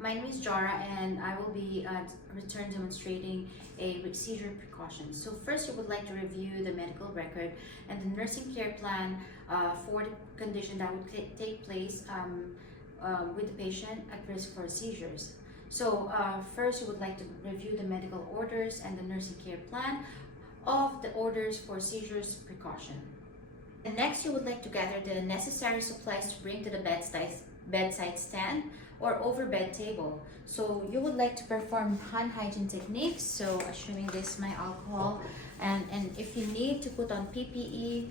my name is Jara, and I will be return demonstrating a seizure precautions. So first, you would like to review the medical record and the nursing care plan for the condition that would take place with the patient at risk for seizures. So first, you would like to review the medical orders and the nursing care plan of the orders for seizures precaution. And next, you would like to gather the necessary supplies to bring to the bedside stand or over bed table. So you would like to perform hand hygiene techniques, so assuming this my alcohol, and if you need to put on PPE,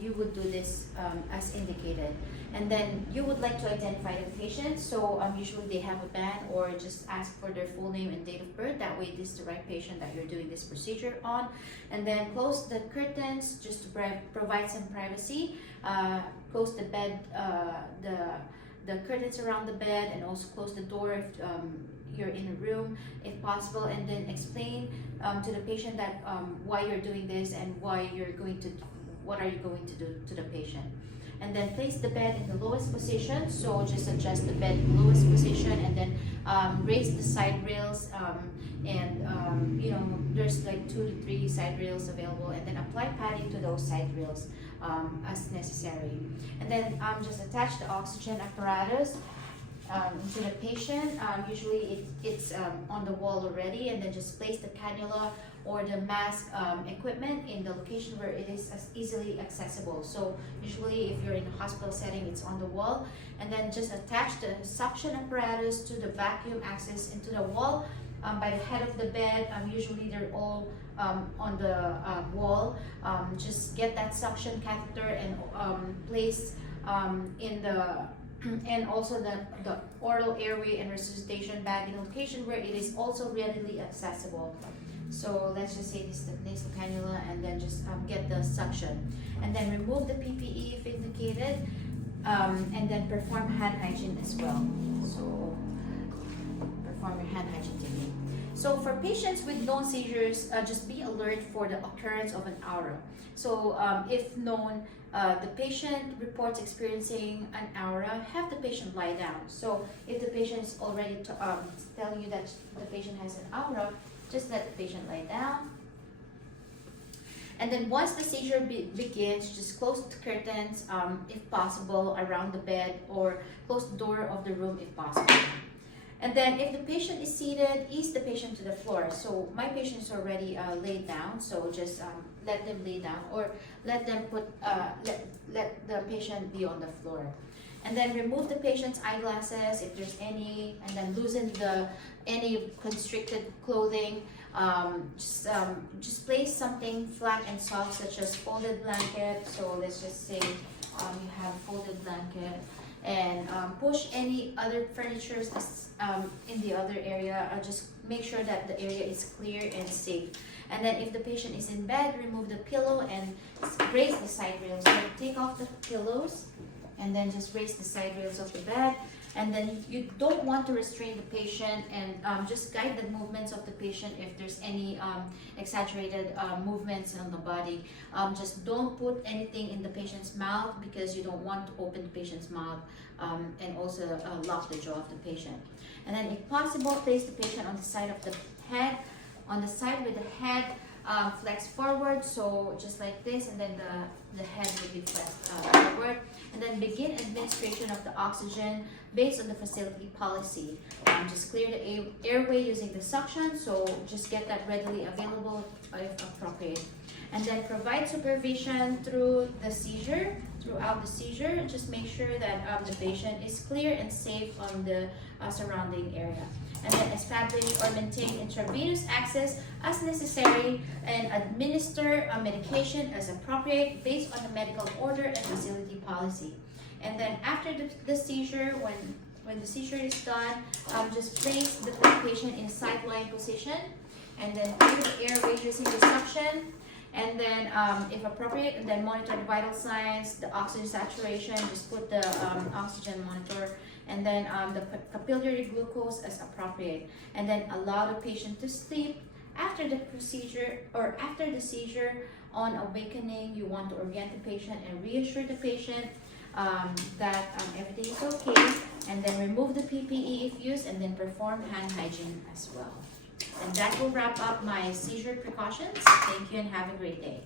you would do this as indicated. And then you would like to identify the patient, so usually they have a band, or just ask for their full name and date of birth. That way this is the right patient that you're doing this procedure on. And then close the curtains just to provide some privacy. Close the bed, the curtains around the bed, and also close the door if you're in a room if possible, and then explain to the patient that why you're doing this and what are you going to do to the patient. And then place the bed in the lowest position, so just adjust the bed in the lowest position, and then raise the side rails, and there's like 2 to 3 side rails available, and then apply padding to those side rails as necessary. And then just attach the oxygen apparatus to the patient. Usually it's on the wall already, and then just place the cannula or the mask equipment in the location where it is as easily accessible. So usually if you're in a hospital setting, it's on the wall, and then just attach the suction apparatus to the vacuum access into the wall by the head of the bed. Usually they're all on the wall. Just get that suction catheter and place in the and also the oral airway and resuscitation bag in a location where it is also readily accessible. So let's just say this is the nasal cannula, and then just get the suction, and then remove the PPE if indicated, and then perform hand hygiene as well. So perform your hand hygiene technique. So for patients with known seizures, just be alert for the occurrence of an aura. So if known, the patient reports experiencing an aura, have the patient lie down. So if the patient is already telling you that the patient has an aura, just let the patient lie down. And then once the seizure begins, just close the curtains if possible around the bed, or close the door of the room if possible. And then if the patient is seated, ease the patient to the floor. So my patient is already laid down, so just let them lay down, or let them let the patient be on the floor. And then remove the patient's eyeglasses if there's any, and then loosen any constricted clothing. Just place something flat and soft, such as folded blanket. So let's just say you have folded blanket, and push any other furniture in the other area. Just make sure that the area is clear and safe. And then if the patient is in bed, remove the pillow and raise the side rails. So take off the pillows, and then just raise the side rails of the bed. And then you don't want to restrain the patient, and just guide the movements of the patient if there's any exaggerated movements on the body. Just don't put anything in the patient's mouth, because you don't want to open the patient's mouth, and also lock the jaw of the patient. And then if possible, place the patient on the side of the head, on the side with the head flex forward, so just like this, and then the head will be flexed forward. And then begin administration of the oxygen based on the facility policy. Just clear the airway using the suction, so just get that readily available if appropriate. And then provide supervision throughout the seizure. Just make sure that the patient is clear and safe on the surrounding area. And then establish or maintain intravenous access as necessary, and administer a medication as appropriate based on the medical order and facility policy. And then after the seizure, when the seizure is done, just place the patient in a side-lying position, and then clear the airway using the suction. And then if appropriate, and then monitor the vital signs, the oxygen saturation, just put the oxygen monitor, and then the capillary glucose as appropriate. And then allow the patient to sleep. After the procedure or after the seizure, on awakening, you want to orient the patient and reassure the patient that everything is okay, and then remove the PPE if used, and then perform hand hygiene as well. And that will wrap up my seizure precautions. Thank you and have a great day.